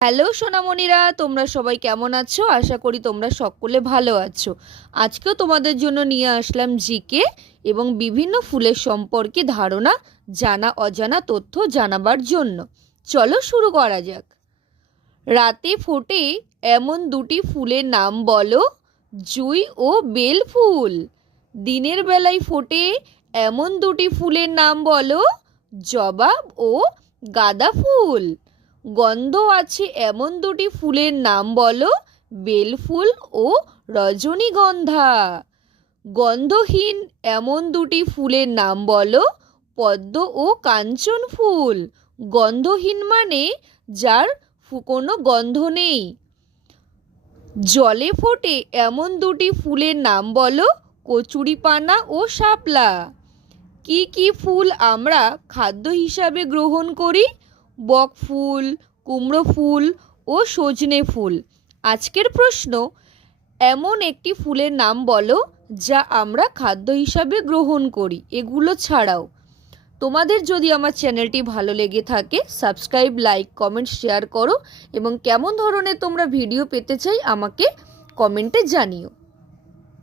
Hello সোনামণিরা, তোমরা সবাই কেমন আছো? আশা করি তোমরা সকলে ভালো আছো। আজকেও তোমাদের জন্য নিয়ে আসলাম জিকে এবং বিভিন্ন ফুলের সম্পর্কে ধারণা, জানা অজানা তথ্য জানাবার জন্য। চলো শুরু করা যাক। রাতে ফোটে এমন দুটি ফুলের নাম বলো। জুঁই ও বেল ফুল। দিনের বেলায় ফোটে এমন দুটি ফুলের নাম বলো। জবা ও গাঁদা ফুল। গন্ধ আছে এমন দুটি ফুলের নাম বলো। বেলফুল ও রজনীগন্ধা। গন্ধহীন এমন দুটি ফুলের নাম বলো। পদ্ম ও কাঞ্চন ফুল। গন্ধহীন মানে যার কোনো গন্ধ নেই। জলে ফোটে এমন দুটি ফুলের নাম বলো। কচুরিপানা ও শাপলা। কি কি ফুল আমরা খাদ্য হিসাবে গ্রহণ করি? বক ফুল, কুমড়ো ফুল ও সজনে ফুল। আজকের প্রশ্ন, এমন একটি ফুলের নাম বলো যা আমরা খাদ্য হিসাবে গ্রহণ করি। এগুলো ছাড়াও তোমাদের যদি আমার চ্যানেলটি ভালো লেগে থাকে, সাবস্ক্রাইব, লাইক, কমেন্ট, শেয়ার করো এবং কেমন ধরনের তোমরা ভিডিও পেতে চাই আমাকে কমেন্টে জানিও।